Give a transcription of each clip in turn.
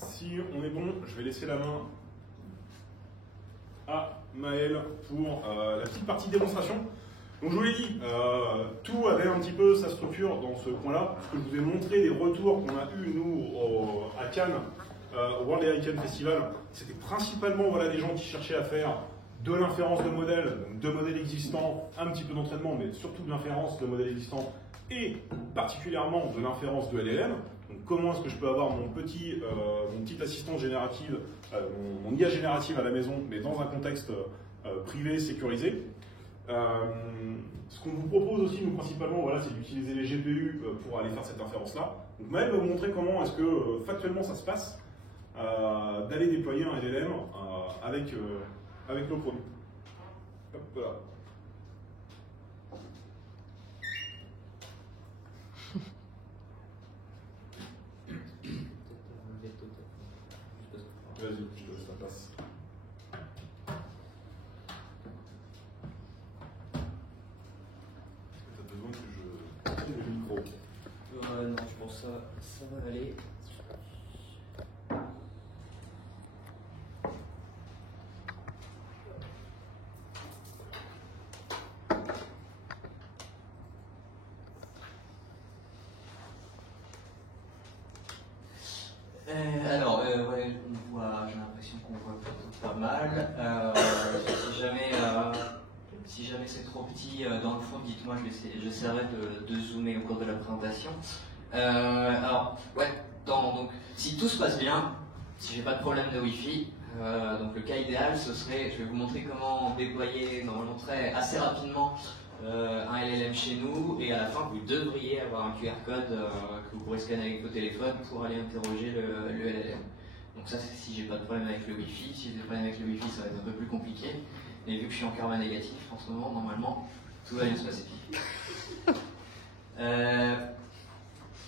Si on est bon, je vais laisser la main à Maël pour la petite partie démonstration. Donc je vous l'ai dit, tout avait un petit peu sa structure dans ce point-là, parce que je vous ai montré les retours qu'on a eu nous à Cannes, au World AI Cannes Festival. C'était principalement voilà, des gens qui cherchaient à faire de l'inférence de modèles, de modèles existants, un petit peu d'entraînement, mais surtout de l'inférence de modèles existants, et particulièrement de l'inférence de LLM. Donc comment est-ce que je peux avoir mon petit assistant générative, mon IA générative à la maison, mais dans un contexte privé, sécurisé. Ce qu'on vous propose aussi, nous, principalement, voilà, c'est d'utiliser les GPU pour aller faire cette inférence-là. Donc Maël va vous montrer comment est-ce que factuellement ça se passe, d'aller déployer un LLM avec nos produits. Hop, voilà. Vas-y, je te laisse la place. Est-ce que tu as besoin que je prenne le micro? Non, je pense que ça va aller. Ouais, on voit, j'ai l'impression qu'on voit plutôt pas mal. Si jamais c'est trop petit dans le fond, dites-moi, j'essaierai de zoomer au cours de la présentation. Donc, si tout se passe bien, si j'ai pas de problème de Wi-Fi, donc le cas idéal, ce serait, je vais vous montrer comment déployer normalement assez rapidement un LLM chez nous, et à la fin vous devriez avoir un QR code que vous pourrez scanner avec vos téléphones pour aller interroger le LLM. Donc ça c'est si j'ai pas de problème avec le Wi-Fi. Si j'ai des problèmes avec le Wi-Fi, ça va être un peu plus compliqué, mais vu que je suis en karma négatif en ce moment, normalement tout va bien se passer.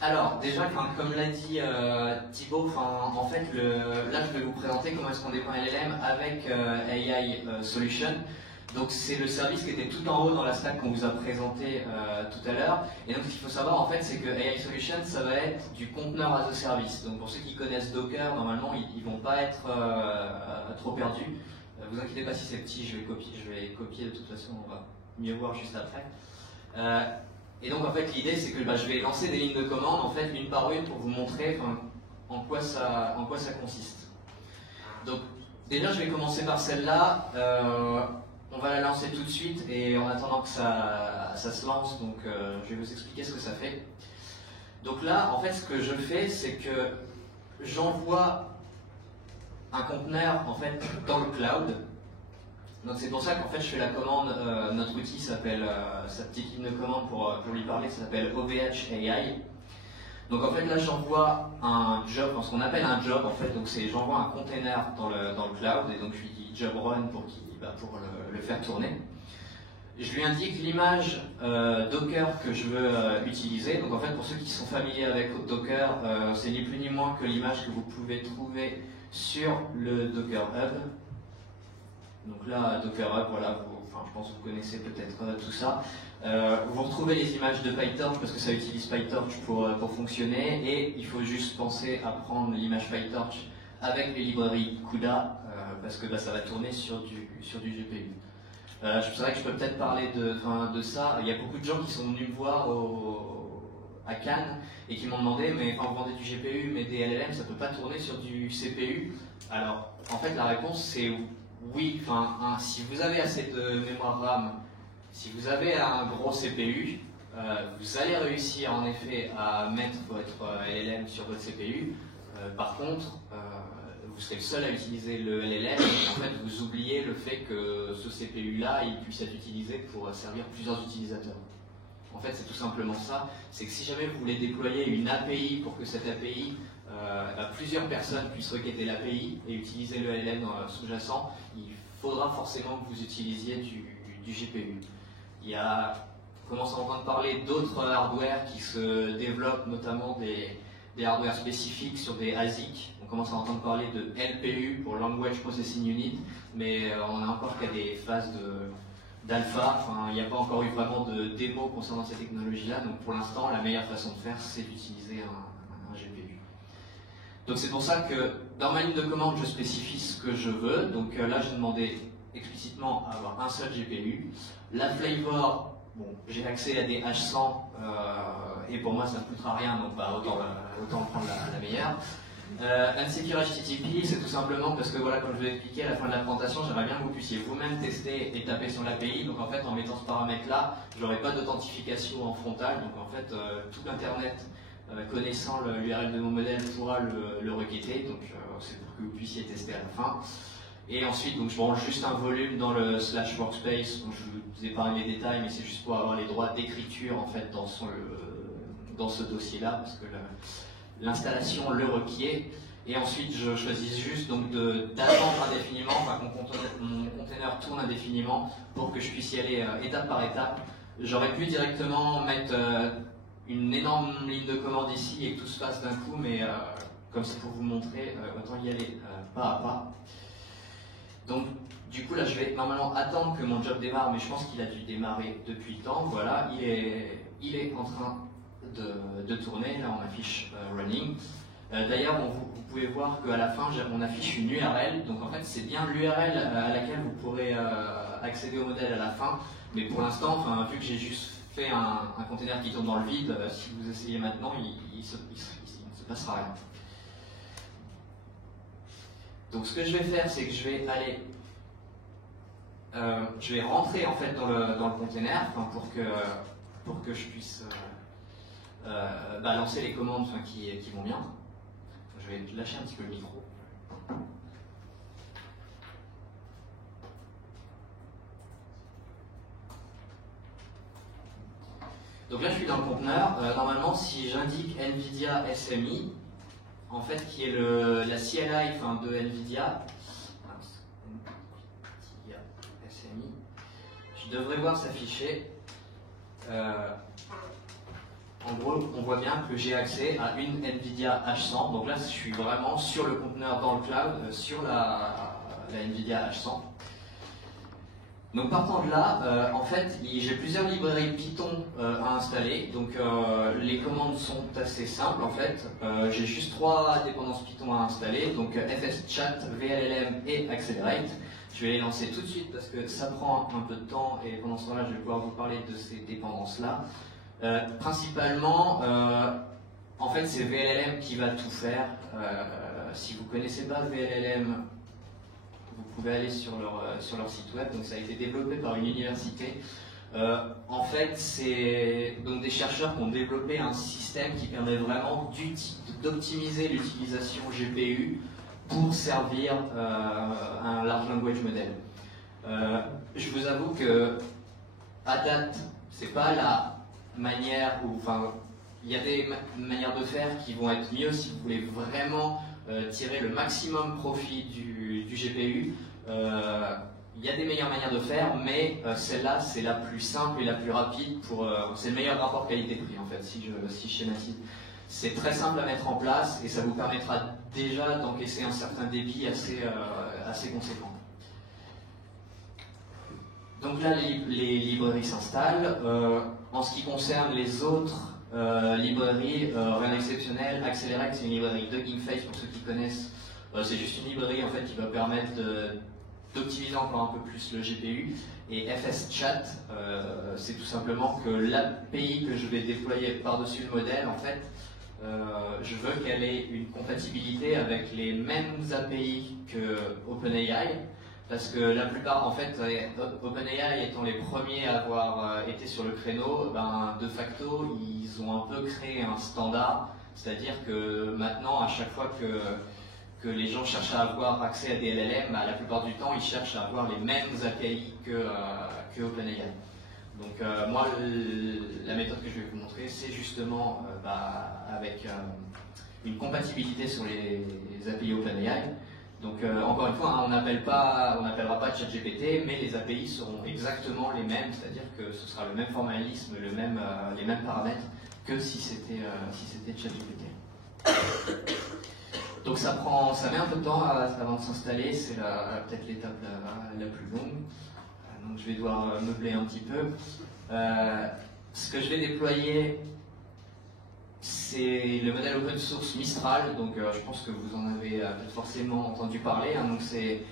Alors déjà, comme l'a dit Thibaut, en fait là je vais vous présenter comment est-ce qu'on déploie un LLM avec AI Solution. Donc c'est le service qui était tout en haut dans la stack qu'on vous a présenté tout à l'heure. Et donc ce qu'il faut savoir en fait, c'est que AI Solution, ça va être du conteneur as a service. Donc pour ceux qui connaissent Docker, normalement ils vont pas être trop perdus. Vous inquiétez pas si c'est petit, je vais copier de toute façon, on va mieux voir juste après. Et donc en fait l'idée c'est que je vais lancer des lignes de commande en fait une par une pour vous montrer en quoi ça consiste. Donc déjà je vais commencer par celle-là. On va la lancer tout de suite et en attendant que ça se lance, donc je vais vous expliquer ce que ça fait. Donc là, en fait, ce que je fais, c'est que j'envoie un conteneur en fait dans le cloud. Donc c'est pour ça qu'en fait je fais la commande. Notre outil s'appelle, sa petite ligne de commande pour lui parler, ça s'appelle OVH AI. Donc en fait là j'envoie un job, ce qu'on appelle un job en fait. Donc c'est j'envoie un container dans le cloud et donc je lui dis job run pour le faire tourner. Je lui indique l'image Docker que je veux utiliser. Donc en fait pour ceux qui sont familiers avec Docker, c'est ni plus ni moins que l'image que vous pouvez trouver sur le Docker Hub. Donc là Docker Hub, voilà, je pense que vous connaissez peut-être tout ça. Vous retrouvez les images de PyTorch parce que ça utilise PyTorch pour fonctionner, et il faut juste penser à prendre l'image PyTorch avec les librairies CUDA parce que ça va tourner sur du GPU. C'est vrai que je peux peut-être parler de ça. Il y a beaucoup de gens qui sont venus me voir à Cannes et qui m'ont demandé, mais vous vendez du GPU, mais des LLM, ça ne peut pas tourner sur du CPU. Alors, en fait, la réponse c'est oui. Si vous avez assez de mémoire RAM, si vous avez un gros CPU, vous allez réussir en effet à mettre votre LLM sur votre CPU. Par contre, vous serez le seul à utiliser le LLM, et en fait vous oubliez le fait que ce CPU-là il puisse être utilisé pour servir plusieurs utilisateurs. En fait c'est tout simplement ça, c'est que si jamais vous voulez déployer une API pour que cette API, plusieurs personnes puissent requêter l'API et utiliser le LLM sous-jacent, il faudra forcément que vous utilisiez du GPU. On commence à entendre parler d'autres hardware qui se développent, notamment des hardware spécifiques sur des ASIC. On commence à entendre parler de LPU pour Language Processing Unit, mais on n'a encore qu'à des phases d'alpha. Il n'y a pas encore eu vraiment de démo concernant ces technologies-là. Donc pour l'instant, la meilleure façon de faire, c'est d'utiliser un GPU. Donc c'est pour ça que dans ma ligne de commande, je spécifie ce que je veux. Donc là, j'ai demandé explicitement à avoir un seul GPU. La flavor, bon, j'ai accès à des H100 et pour moi ça ne coûtera rien, donc bah, autant prendre la meilleure. Unsecure HTTP, c'est tout simplement parce que voilà, comme je vous l'ai expliqué à la fin de la présentation, j'aimerais bien que vous puissiez vous-même tester et taper sur l'API. Donc en fait, en mettant ce paramètre-là, j'aurai pas d'authentification en frontal. Donc en fait, tout l'internet connaissant l'URL de mon modèle pourra le requêter. Donc c'est pour que vous puissiez tester à la fin. Et ensuite, donc, je branche juste un volume dans le slash workspace. Donc, je vous épargne les détails, mais c'est juste pour avoir les droits d'écriture en fait dans ce dossier-là, parce que l'installation le requiert. Et ensuite, je choisis juste donc d'attendre indéfiniment, enfin que mon container tourne indéfiniment pour que je puisse y aller étape par étape. J'aurais pu directement mettre une énorme ligne de commande ici et que tout se passe d'un coup, mais comme c'est pour vous montrer, autant y aller pas à pas. Donc, du coup, là, je vais normalement attendre que mon job démarre, mais je pense qu'il a dû démarrer depuis le temps. Voilà, il est en train de tourner. Là, on affiche running. D'ailleurs, vous pouvez voir qu'à la fin, on affiche une URL. Donc, en fait, c'est bien l'URL à laquelle vous pourrez accéder au modèle à la fin. Mais pour l'instant, vu que j'ai juste fait un container qui tourne dans le vide, si vous essayez maintenant, il ne se passera rien. Donc ce que je vais faire, c'est que je vais aller, je vais rentrer en fait dans le container, pour que je puisse lancer les commandes qui vont bien. Je vais lâcher un petit peu le micro. Donc là, je suis dans le conteneur. Normalement, si j'indique NVIDIA SMI, en fait, qui est la CLI de NVIDIA, SMI, je devrais voir s'afficher. En gros, on voit bien que j'ai accès à une NVIDIA H100. Donc là, je suis vraiment sur le conteneur dans le cloud, sur la NVIDIA H100. Donc partant de là, en fait, j'ai plusieurs librairies Python à installer. Donc les commandes sont assez simples en fait. J'ai juste 3 dépendances Python à installer, donc fschat, VLLM et Accelerate. Je vais les lancer tout de suite parce que ça prend un peu de temps et pendant ce temps-là, je vais pouvoir vous parler de ces dépendances-là. Principalement, en fait, c'est VLLM qui va tout faire. Si vous ne connaissez pas VLLM, vous pouvez aller sur leur site web. Donc ça a été développé par une université. En fait, c'est donc des chercheurs qui ont développé un système qui permet vraiment d'optimiser l'utilisation GPU pour servir un large language model. Je vous avoue que à date, c'est pas la manière où, il y a des manières de faire qui vont être mieux si vous voulez vraiment tirer le maximum profit du GPU. Il y a des meilleures manières de faire, mais celle-là, c'est la plus simple et la plus rapide. C'est le meilleur rapport qualité-prix, en fait, si je schématise. C'est très simple à mettre en place et ça vous permettra déjà d'encaisser un certain débit assez conséquent. Donc là, les librairies s'installent. En ce qui concerne les autres librairies, rien d'exceptionnel. Accelerate, c'est une librairie de Hugging Face, pour ceux qui connaissent. C'est juste une librairie en fait, qui va permettre d'optimiser encore un peu plus le GPU. Et fschat, c'est tout simplement que l'API que je vais déployer par-dessus le modèle, en fait, je veux qu'elle ait une compatibilité avec les mêmes API que OpenAI, parce que la plupart, en fait, OpenAI étant les premiers à avoir été sur le créneau, de facto, ils ont un peu créé un standard, c'est-à-dire que maintenant, à chaque fois que les gens cherchent à avoir accès à des LLM, la plupart du temps, ils cherchent à avoir les mêmes API que OpenAI. Donc moi, la méthode que je vais vous montrer, c'est justement avec une compatibilité sur les API OpenAI. Donc encore une fois, on n'appellera pas ChatGPT, mais les API seront exactement les mêmes, c'est-à-dire que ce sera le même formalisme, les mêmes paramètres que si c'était ChatGPT. Donc ça met un peu de temps avant de s'installer, c'est peut-être l'étape la plus longue. Donc je vais devoir meubler un petit peu. Ce que je vais déployer c'est le modèle open source Mistral, donc je pense que vous en avez peut-être forcément entendu parler. Hein, donc c'est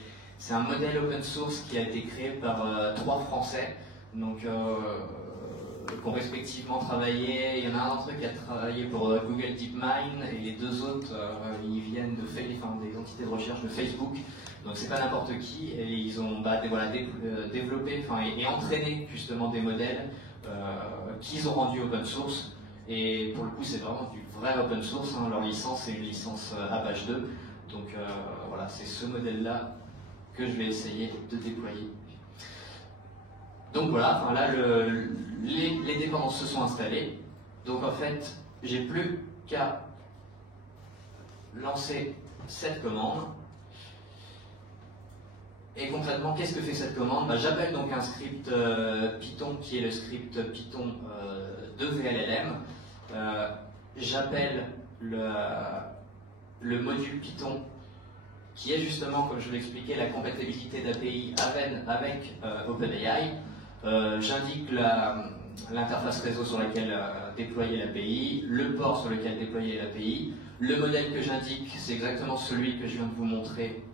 un modèle open source qui a été créé par 3 Français, donc qui ont respectivement travaillé. Il y en a un d'entre eux qui a travaillé pour Google DeepMind et les 2 autres, ils viennent de des entités de recherche de Facebook. Donc c'est pas n'importe qui, et ils ont développé et entraîné justement des modèles qu'ils ont rendus open source. Et pour le coup, c'est vraiment du vrai open source. Hein. Leur licence est une licence Apache 2. Donc voilà, c'est ce modèle-là que je vais essayer de déployer. Donc voilà, là, les dépendances se sont installées. Donc en fait, j'ai plus qu'à lancer cette commande. Et concrètement, qu'est-ce que fait cette commande? J'appelle donc un script Python qui est le script Python de VLLM. J'appelle le module Python qui est justement, comme je vous l'expliquais, la compatibilité d'API avec OpenAI. J'indique l'interface réseau sur laquelle déployer l'API, le port sur lequel déployer l'API. Le modèle que j'indique, c'est exactement celui que je viens de vous montrer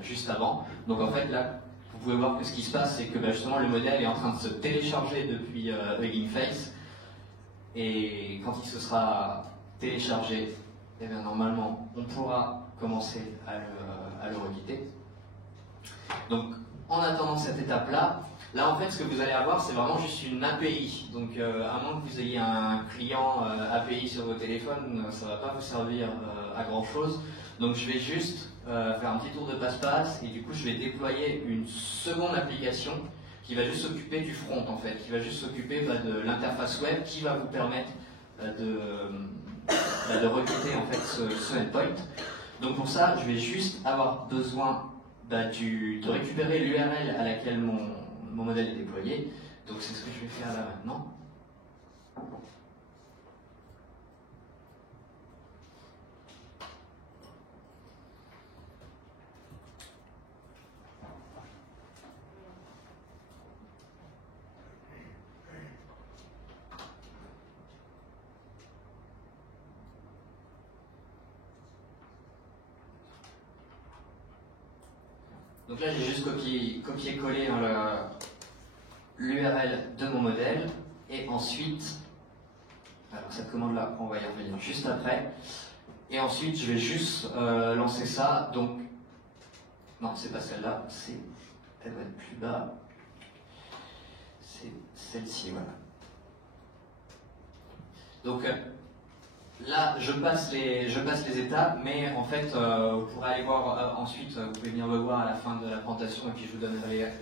juste avant. Donc en fait, là, vous pouvez voir que ce qui se passe, c'est que justement le modèle est en train de se télécharger depuis Hugging Face. Et quand il se sera téléchargé, eh bien, normalement, on pourra commencer à le requêter. Donc, en attendant cette étape-là, là, en fait, ce que vous allez avoir, c'est vraiment juste une API. Donc, à moins que vous ayez un client API sur vos téléphones, ça ne va pas vous servir à grand-chose. Donc, je vais juste faire un petit tour de passe-passe et du coup, je vais déployer une seconde application qui va juste s'occuper du front, en fait, qui va juste s'occuper de l'interface web qui va vous permettre de requêter en fait ce endpoint. Donc pour ça, je vais juste avoir besoin de récupérer l'URL à laquelle mon modèle est déployé. Donc c'est ce que je vais faire là maintenant. Donc là, j'ai juste copié-collé l'URL de mon modèle. Et ensuite, alors cette commande-là, on va y revenir juste après. Et ensuite, je vais juste lancer ça. Donc, non, c'est pas celle-là, elle va être plus bas. C'est celle-ci, voilà. Donc, là, je passe les étapes, mais en fait, vous pourrez aller voir ensuite, vous pouvez venir me voir à la fin de la présentation et puis je vous donnerai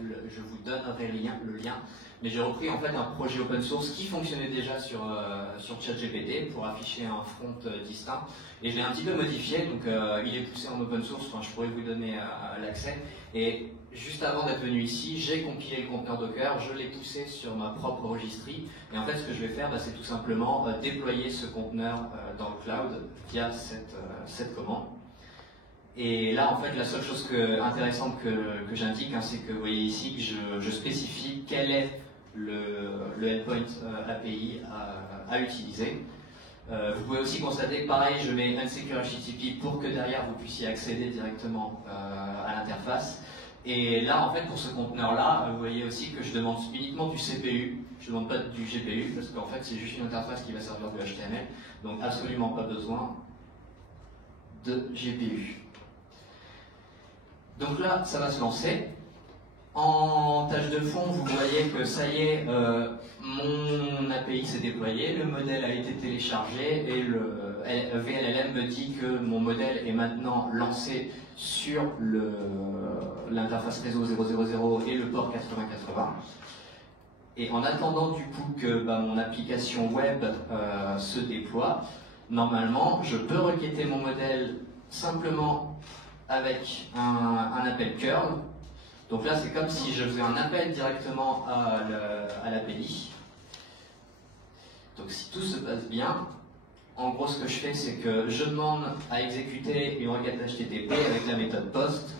le lien. Mais j'ai repris en fait un projet open source qui fonctionnait déjà sur ChatGPT pour afficher un front distinct. Et je l'ai un petit peu modifié, donc il est poussé en open source, je pourrais vous donner l'accès. Et juste avant d'être venu ici, j'ai compilé le conteneur Docker, je l'ai poussé sur ma propre registry. Et en fait, ce que je vais faire, c'est tout simplement déployer ce conteneur dans le cloud via cette commande. Et là, en fait, la seule chose intéressante que j'indique, c'est que vous voyez ici que je spécifie quel est le endpoint API à utiliser. Vous pouvez aussi constater que pareil, je mets unsecure HTTP pour que derrière vous puissiez accéder directement à l'interface. Et là, en fait, pour ce conteneur-là, vous voyez aussi que je demande uniquement du CPU, je ne demande pas du GPU, parce qu'en fait, c'est juste une interface qui va servir de HTML, donc absolument pas besoin de GPU. Donc là, ça va se lancer. En tâche de fond, vous voyez que ça y est, mon API s'est déployé, le modèle a été téléchargé et le VLLM me dit que mon modèle est maintenant lancé sur l'interface réseau 000 et le port 8080. Et en attendant du coup que mon application web se déploie, normalement, je peux requêter mon modèle simplement avec un appel curl. Donc là, c'est comme si je faisais un appel directement à l'API. Donc si tout se passe bien, en gros, ce que je fais, c'est que je demande à exécuter une requête HTTP avec la méthode POST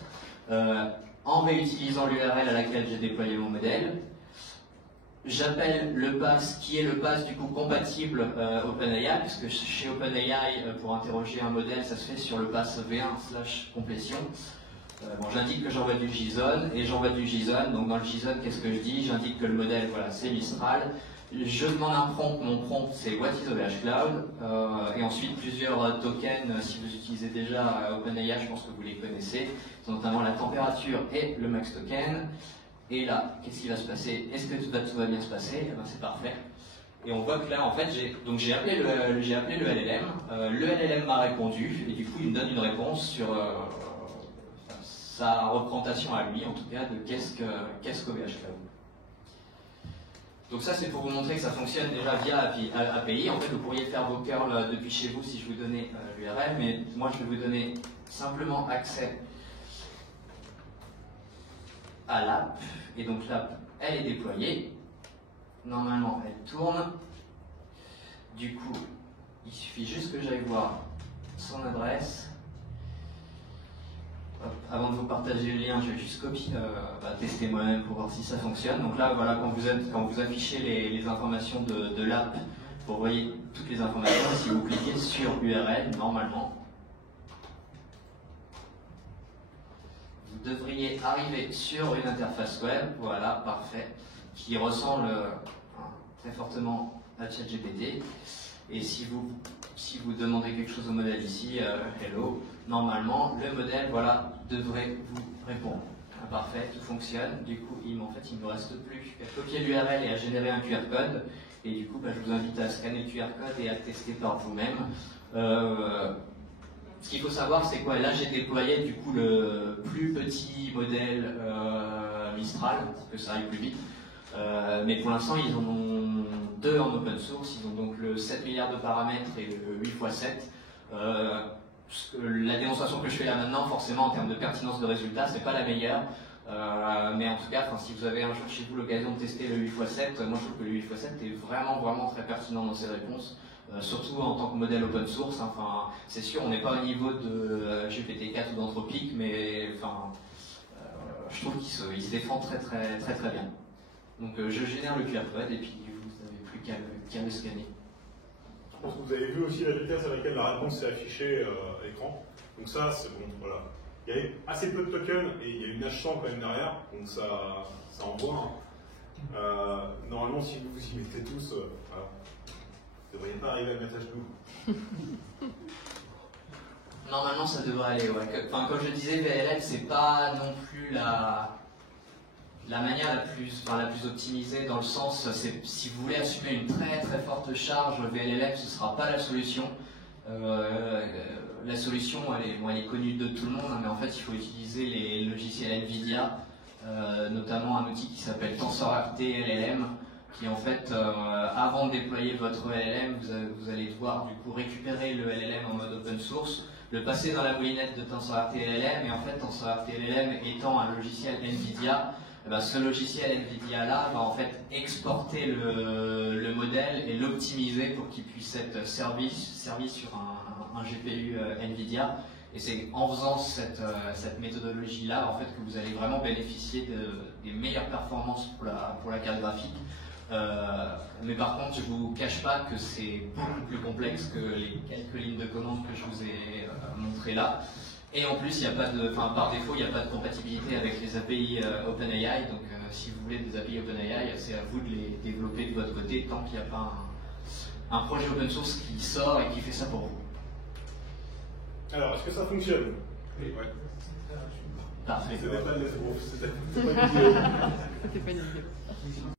en réutilisant l'URL à laquelle j'ai déployé mon modèle. j'appelle le pass qui est le pass du coup compatible OpenAI, puisque chez OpenAI, pour interroger un modèle, ça se fait sur le pass v1/complétion. Bon, j'indique que j'envoie du JSON et j'envoie du JSON. Donc dans le JSON, qu'est-ce que je dis? J'indique que le modèle, voilà, c'est Mistral. Je demande un prompt. Mon prompt, c'est What is OVH Cloud? Et ensuite plusieurs tokens. Si vous utilisez déjà OpenAI, je pense que vous les connaissez. Notamment la température et le max token. Et là, qu'est-ce qui va se passer? Est-ce que tout va bien se passer? Eh ben, c'est parfait. Et on voit que là, en fait, j'ai appelé le LLM. Le LLM m'a répondu et du coup, il me donne une réponse sur sa représentation à lui, en tout cas, de qu'est-ce qu'OVH Cloud. Donc ça, c'est pour vous montrer que ça fonctionne déjà via API. En fait, vous pourriez faire vos curls depuis chez vous si je vous donnais l'URL, mais moi, je vais vous donner simplement accès à l'app. Et donc l'app, elle est déployée. Normalement, elle tourne. Du coup, il suffit juste que j'aille voir son adresse. Hop, avant de vous partager le lien, je vais juste tester moi-même pour voir si ça fonctionne. Donc là, voilà, quand vous affichez les informations de l'app, vous voyez toutes les informations. Si vous cliquez sur URL, normalement, vous devriez arriver sur une interface web, voilà, parfait, qui ressemble très fortement à ChatGPT. Et si vous demandez quelque chose au modèle ici, hello, normalement, le modèle, voilà, devrait vous répondre. Ah, parfait, tout fonctionne. Du coup, il ne me reste plus qu'à copier l'URL et à générer un QR code. Et du coup, je vous invite à scanner le QR code et à tester par vous-même. Ce qu'il faut savoir, c'est quoi? Là, j'ai déployé du coup le plus petit modèle Mistral pour que ça aille plus vite. Mais pour l'instant, ils en ont deux en open source. Ils ont donc le 7 milliards de paramètres et le 8x7. La démonstration que je fais là maintenant, forcément, en termes de pertinence de résultats, c'est pas la meilleure. Mais en tout cas, si vous avez un jour chez vous l'occasion de tester le 8x7, moi je trouve que le 8x7 est vraiment très pertinent dans ses réponses. Surtout en tant que modèle open source, enfin, c'est sûr, on n'est pas au niveau de GPT-4 ou d'Anthropic, mais enfin, je trouve qu'il se défend très bien. Donc je génère le QR code et puis vous n'avez plus qu'à le scanner. Je pense que vous avez vu aussi la vitesse à laquelle la réponse s'est affichée à l'écran. Donc ça, c'est bon, voilà. Il y avait assez peu de tokens et il y a une H100 quand même derrière, donc ça envoie. Normalement, si vous y mettez tous, voilà. Vous ne devriez pas arriver à mettre H2. Normalement, ça devrait aller, ouais. Comme je disais, VLM, c'est pas non plus la manière la plus optimisée, dans le sens, si vous voulez assumer une très forte charge, VLLM, ce ne sera pas la solution. La solution, elle est connue de tout le monde, hein, mais en fait, il faut utiliser les logiciels NVIDIA, notamment un outil qui s'appelle TensorRT LLM, qui en fait, avant de déployer votre LLM, vous allez devoir du coup récupérer le LLM en mode open source, le passer dans la moulinette de TensorRT LLM, et en fait, TensorRT LLM étant un logiciel NVIDIA, ce logiciel NVIDIA là va en fait exporter le modèle et l'optimiser pour qu'il puisse être servi sur un GPU NVIDIA. Et c'est en faisant cette méthodologie là en fait que vous allez vraiment bénéficier des meilleures performances pour la carte graphique. Mais par contre, je vous cache pas que c'est beaucoup plus complexe que les quelques lignes de commande que je vous ai montrées là. Et en plus, par défaut, il n'y a pas de compatibilité avec les API OpenAI. Donc, si vous voulez des API OpenAI, c'est à vous de les développer de votre côté tant qu'il n'y a pas un projet open source qui sort et qui fait ça pour vous. Alors, est-ce que ça fonctionne? Oui. Ouais. Parfait. C'était pas une vidéo. C'était pas une vidéo.